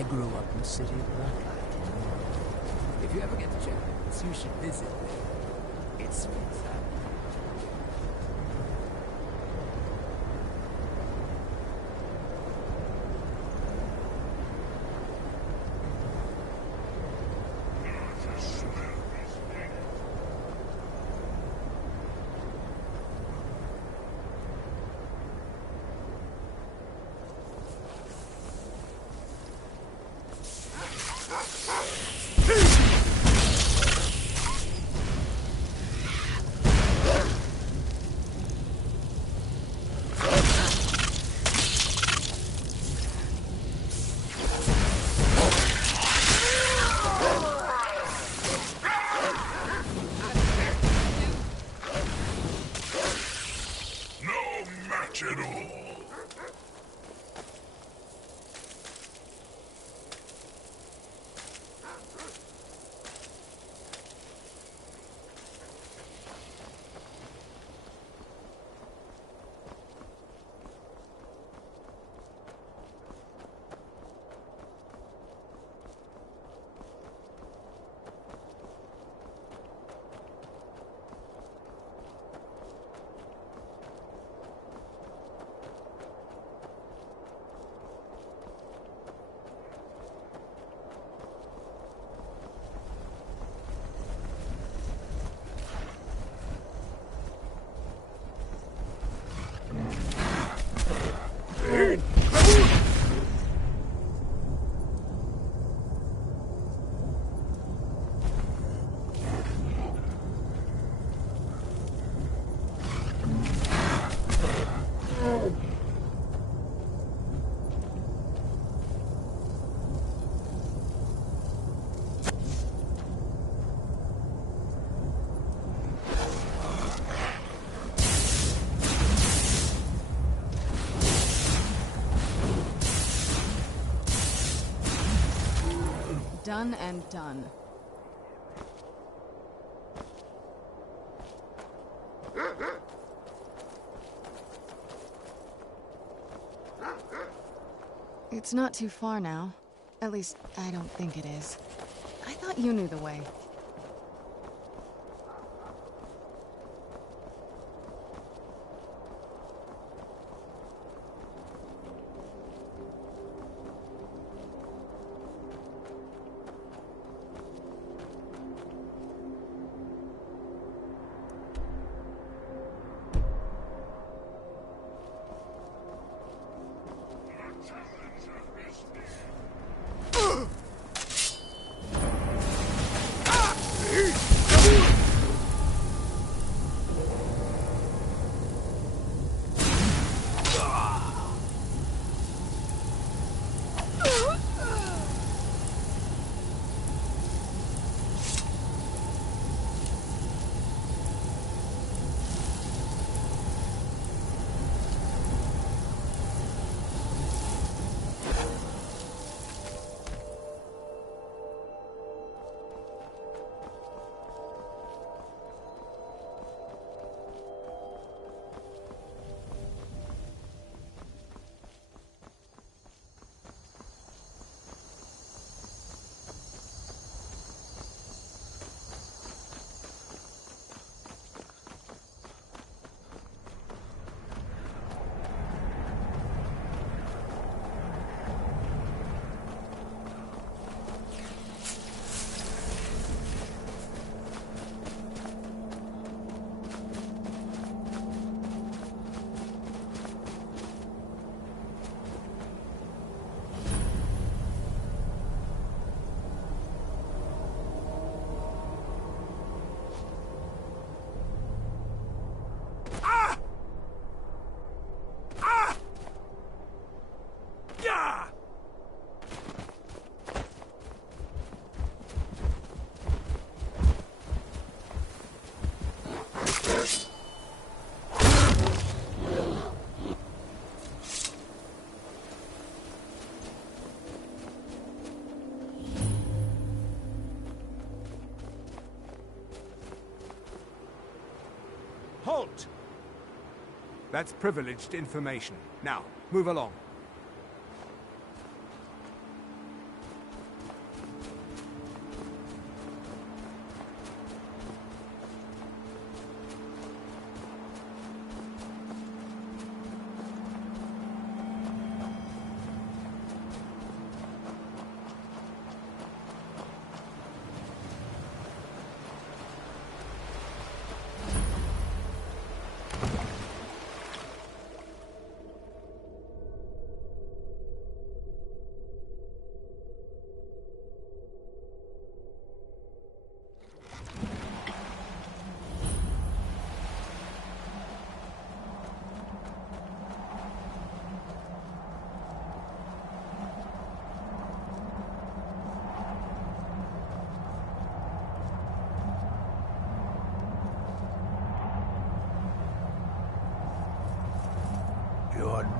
I grew up in the city of Blacklight. If you ever get the chance, you should visit there. It's spectacular. Done and done. It's not too far now. At least, I don't think it is. I thought you knew the way. Halt! That's privileged information. Now, move along.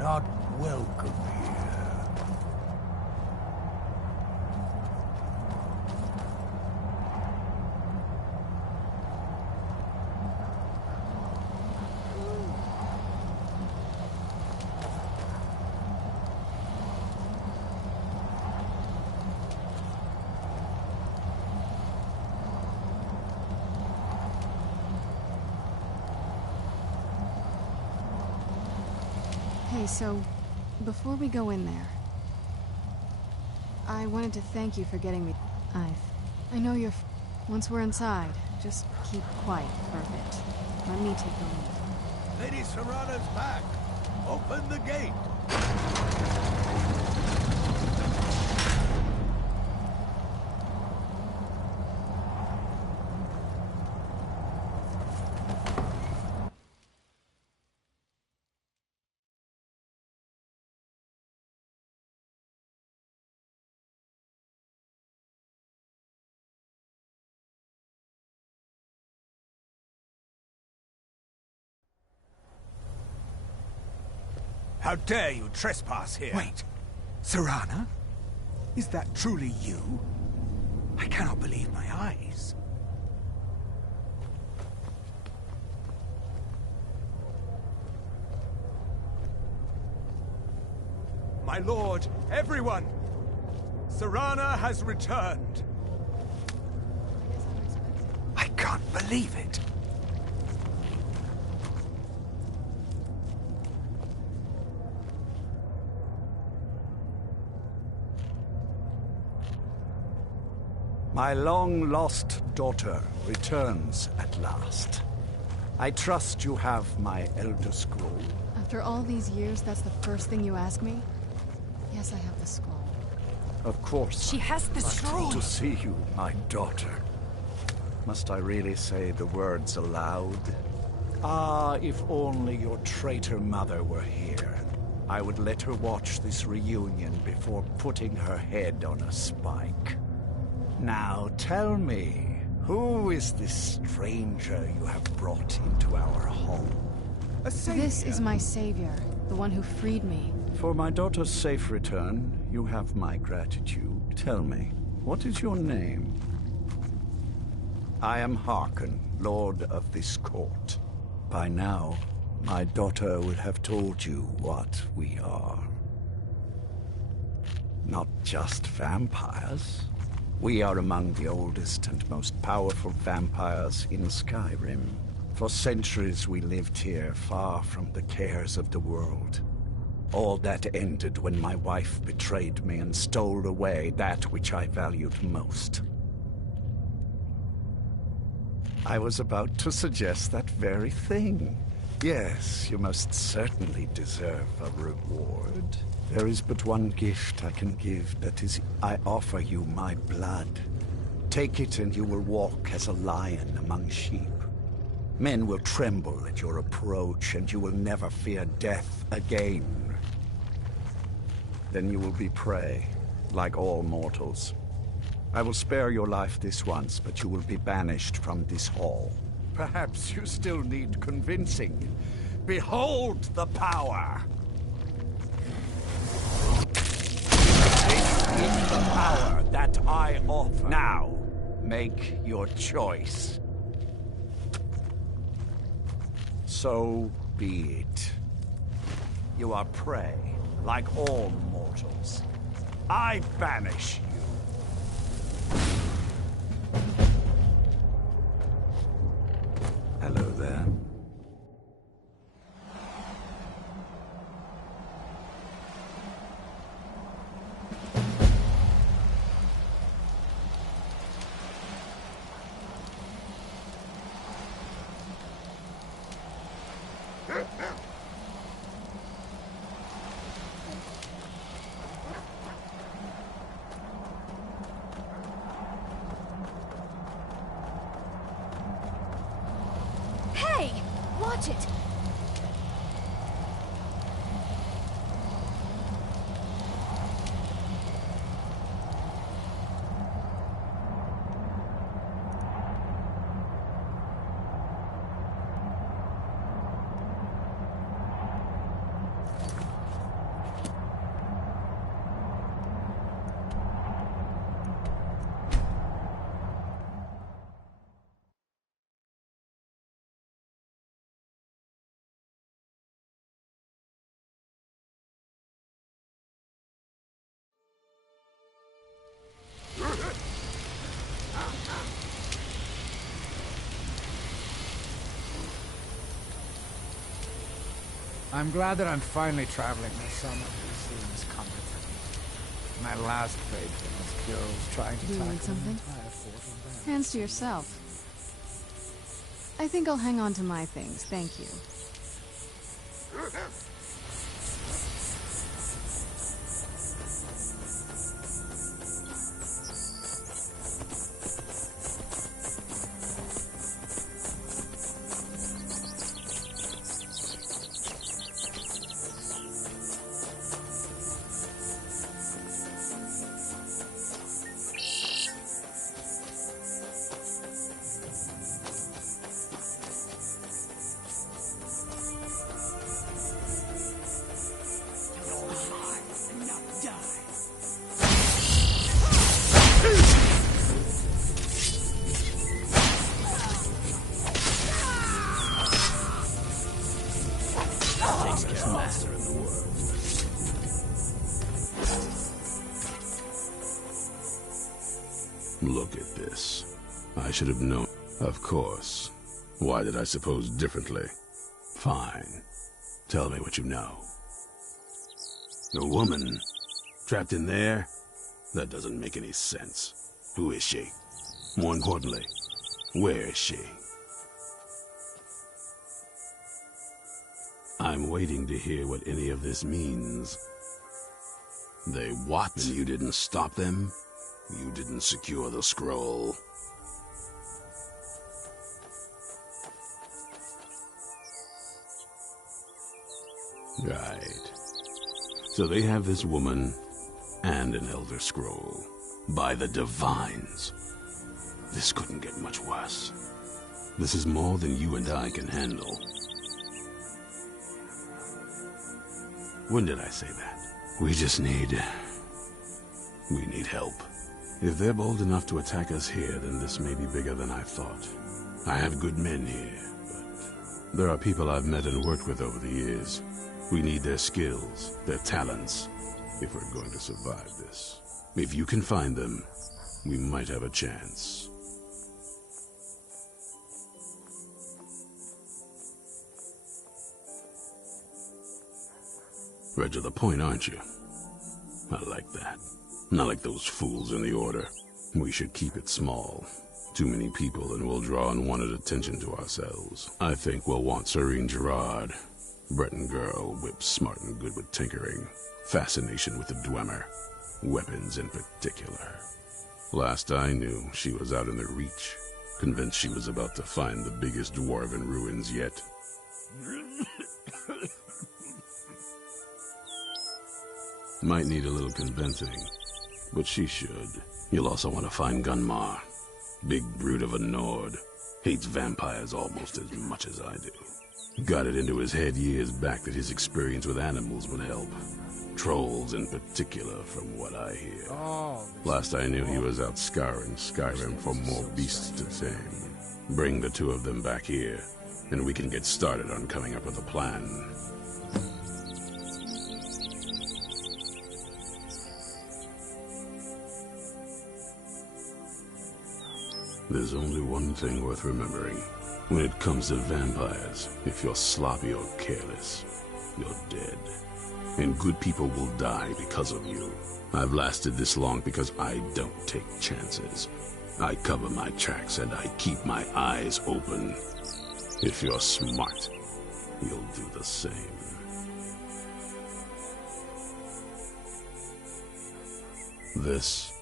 not welcome here. Hey, so, before we go in there, I wanted to thank you for getting me. I know you're. Once we're inside, just keep quiet for a bit. Let me take the lead. Lady Serrana's back. Open the gate. How dare you trespass here? Wait, Serrana? Is that truly you? I cannot believe my eyes. My lord, everyone! Serrana has returned. I can't believe it. My long-lost daughter returns at last. I trust you have my Elder Scroll. After all these years, that's the first thing you ask me? Yes, I have the scroll. Of course. She has the scroll. To see you, my daughter. Must I really say the words aloud? Ah, if only your traitor mother were here. I would let her watch this reunion before putting her head on a spike. Now tell me, who is this stranger you have brought into our home? A savior? This is my savior, the one who freed me. For my daughter's safe return, you have my gratitude. Tell me, what is your name? I am Harkon, Lord of this court. By now, my daughter would have told you what we are. Not just vampires. We are among the oldest and most powerful vampires in Skyrim. For centuries we lived here, far from the cares of the world. All that ended when my wife betrayed me and stole away that which I valued most. I was about to suggest that very thing. Yes, you most certainly deserve a reward. There is but one gift I can give, that is, I offer you my blood. Take it and you will walk as a lion among sheep. Men will tremble at your approach and you will never fear death again. Then you will be prey, like all mortals. I will spare your life this once, but you will be banished from this hall. Perhaps you still need convincing. Behold the power! This is the power that I offer. Now, make your choice. So be it. You are prey, like all mortals. I banish you. Hello there. Hey! Watch it! I'm glad that I'm finally traveling with someone who seems competent. My last patron was killed trying to Do you tackle need something? an entire fort of them. Hands to yourself. I think I'll hang on to my things, thank you. Look at this. I should have known. Of course. Why did I suppose differently? Fine. Tell me what you know. A woman? Trapped in there? That doesn't make any sense. Who is she? More importantly, where is she? I'm waiting to hear what any of this means. They what? And you didn't stop them? You didn't secure the scroll. Right. So they have this woman and an Elder Scroll. By the Divines. This couldn't get much worse. This is more than you and I can handle. When did I say that? We need help. If they're bold enough to attack us here, then this may be bigger than I thought. I have good men here, but there are people I've met and worked with over the years. We need their skills, their talents, if we're going to survive this. If you can find them, we might have a chance. Right to the point, aren't you? I like that. Not like those fools in the Order. We should keep it small. Too many people and we'll draw unwanted attention to ourselves. I think we'll want Serene Gerard. Breton girl, whip smart and good with tinkering. Fascination with the Dwemer. Weapons in particular. Last I knew, she was out in the Reach. Convinced she was about to find the biggest dwarven ruins yet. Might need a little convincing. But she should. You'll also want to find Gunmar. Big brute of a Nord. Hates vampires almost as much as I do. Got it into his head years back that his experience with animals would help. Trolls in particular, from what I hear. Last I knew, he was out scouring Skyrim for more beasts to tame. Bring the two of them back here, and we can get started on coming up with a plan. There's only one thing worth remembering. When it comes to vampires, if you're sloppy or careless, you're dead. And good people will die because of you. I've lasted this long because I don't take chances. I cover my tracks and I keep my eyes open. If you're smart, you'll do the same. This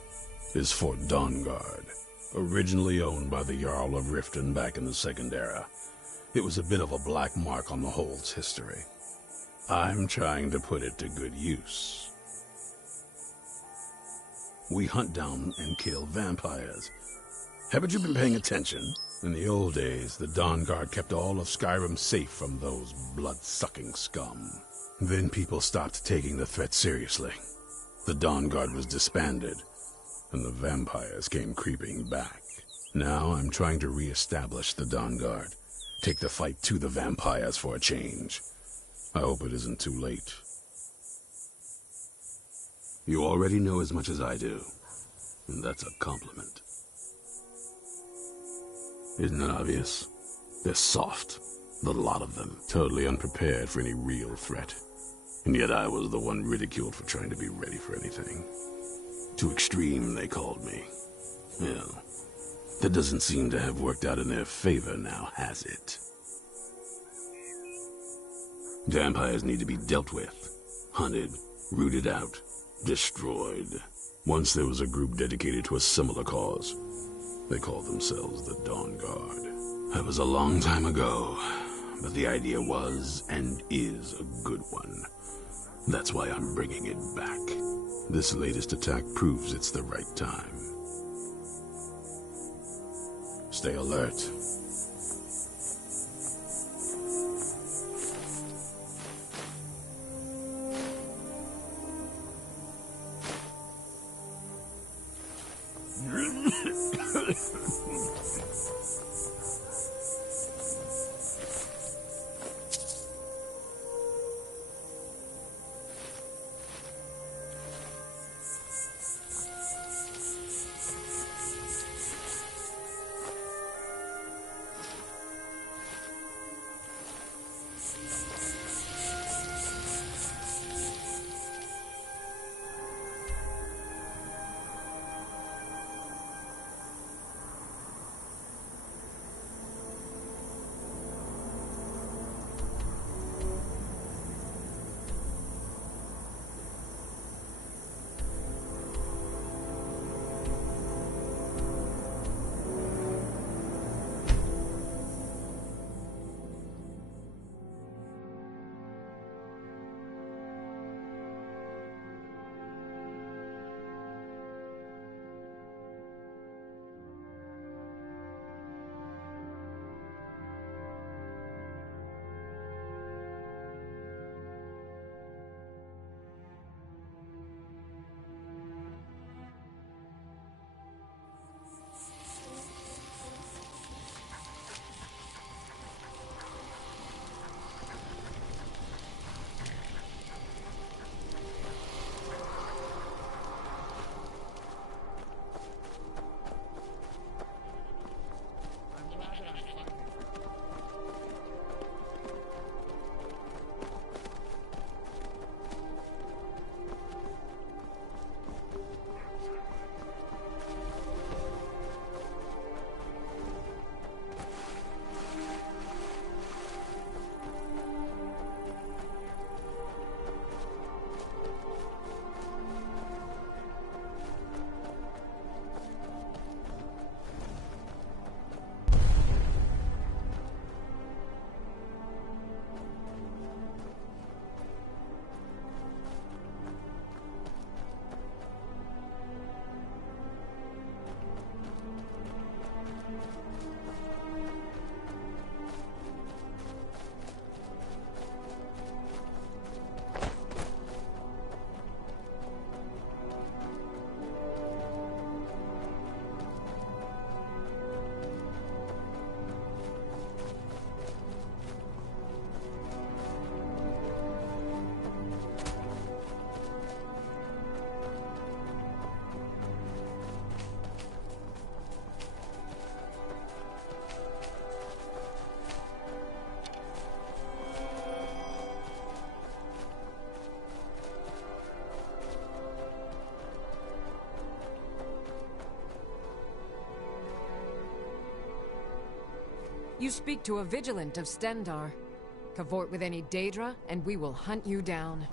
is Fort Dawnguard. Originally owned by the Jarl of Riften back in the Second Era. It was a bit of a black mark on the Hold's history. I'm trying to put it to good use. We hunt down and kill vampires. Haven't you been paying attention? In the old days, the Dawnguard kept all of Skyrim safe from those blood-sucking scum. Then people stopped taking the threat seriously. The Dawnguard was disbanded, and the vampires came creeping back. Now I'm trying to re-establish the Dawnguard. Take the fight to the vampires for a change. I hope it isn't too late. You already know as much as I do, and that's a compliment. Isn't it obvious? They're soft, The lot of them, totally unprepared for any real threat. And yet I was the one ridiculed for trying to be ready for anything. Too extreme, they called me. Well, that doesn't seem to have worked out in their favor now, has it? Vampires need to be dealt with, hunted, rooted out, destroyed. Once there was a group dedicated to a similar cause. They called themselves the Dawn Guard. That was a long time ago, but the idea was and is a good one. That's why I'm bringing it back. This latest attack proves it's the right time. Stay alert. You speak to a Vigilant of Stendar. Cavort with any Daedra, and we will hunt you down.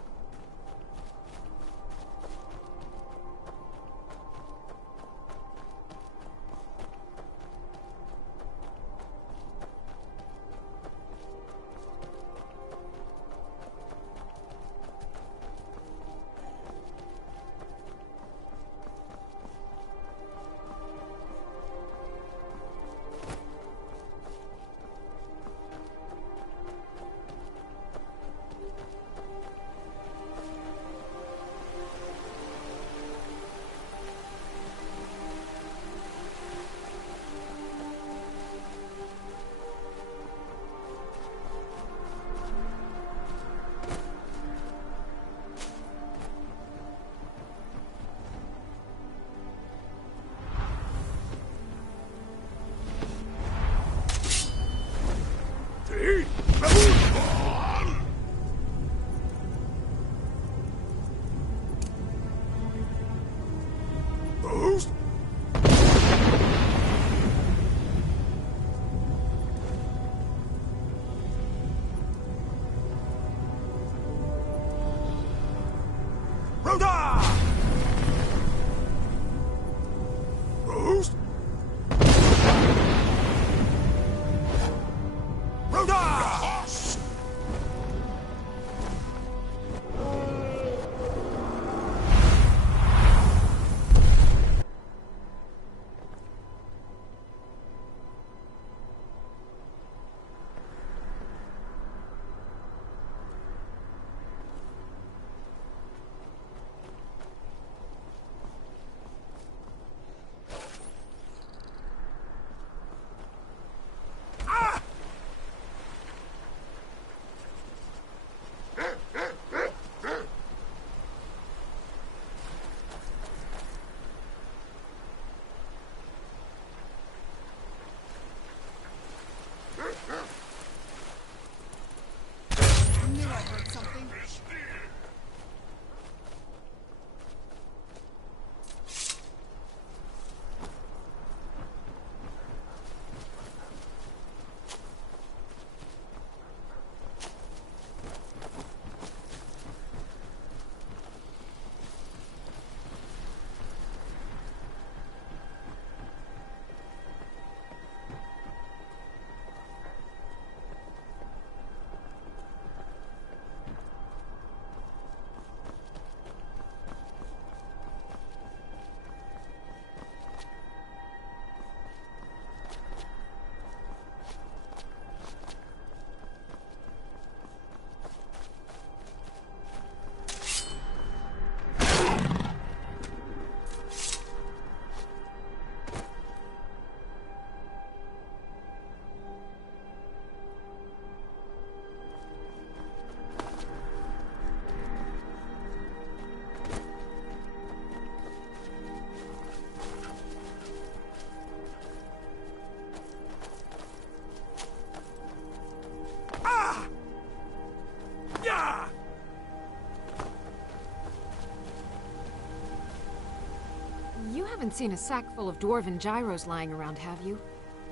seen a sack full of dwarven gyros lying around, have you?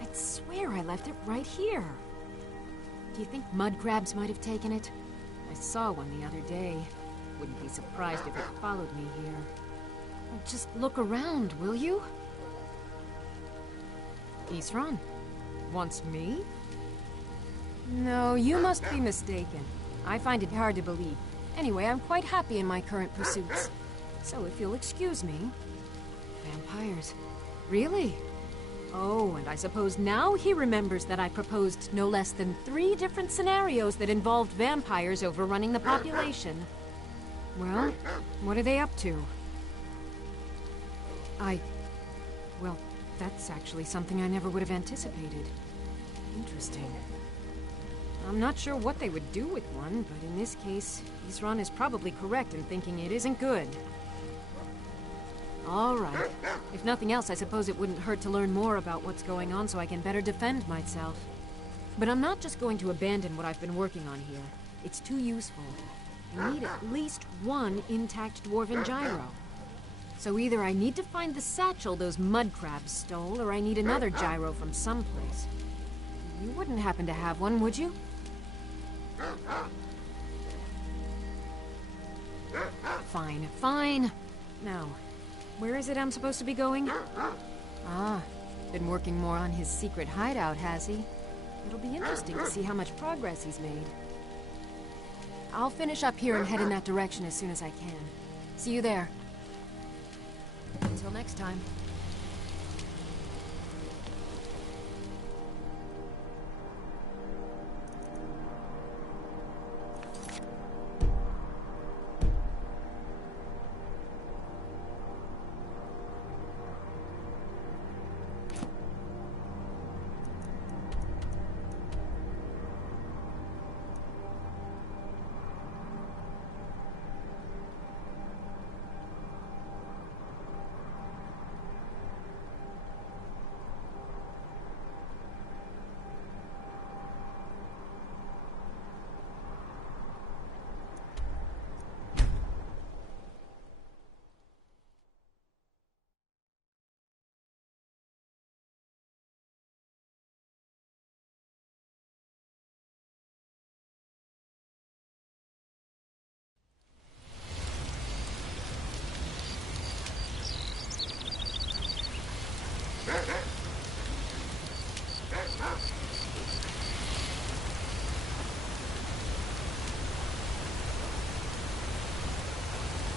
I'd swear I left it right here. Do you think mud crabs might have taken it? I saw one the other day. Wouldn't be surprised if it followed me here. Well, just look around, will you? Isran? Wants me? No, you must be mistaken. I find it hard to believe. Anyway, I'm quite happy in my current pursuits. So if you'll excuse me... Vampires. Really? Oh, and I suppose now he remembers that I proposed no less than 3 different scenarios that involved vampires overrunning the population. Well, what are they up to? Well, that's actually something I never would have anticipated. Interesting. I'm not sure what they would do with one, but in this case, Isran is probably correct in thinking it isn't good. All right. If nothing else, I suppose it wouldn't hurt to learn more about what's going on so I can better defend myself. But I'm not just going to abandon what I've been working on here. It's too useful. I need at least 1 intact dwarven gyro. So either I need to find the satchel those mud crabs stole, or I need another gyro from someplace. You wouldn't happen to have one, would you? Fine, fine. Now, where is it I'm supposed to be going? Ah, been working more on his secret hideout, has he? It'll be interesting to see how much progress he's made. I'll finish up here and head in that direction as soon as I can. See you there. Until next time.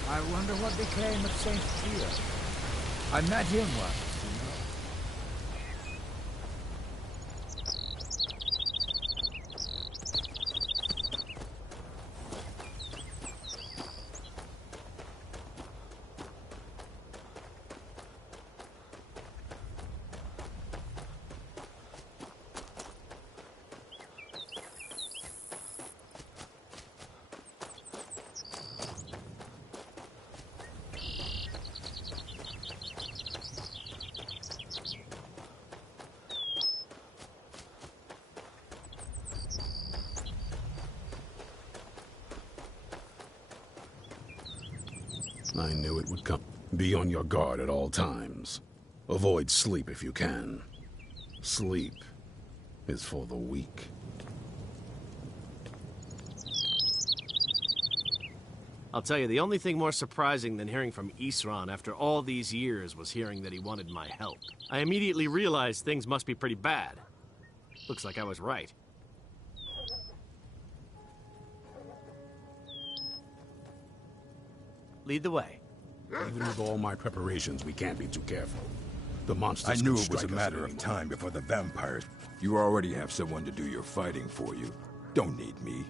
I wonder what became of Saint Peter. I met him once, you know. I knew it would come. Be on your guard at all times. Avoid sleep if you can. Sleep is for the weak. I'll tell you, the only thing more surprising than hearing from Isran after all these years was hearing that he wanted my help. I immediately realized things must be pretty bad. Looks like I was right. Lead the way. Even with all my preparations, we can't be too careful. The monsters I knew could it was a strike us matter at of any time before the vampires. You already have someone to do your fighting for you. Don't need me.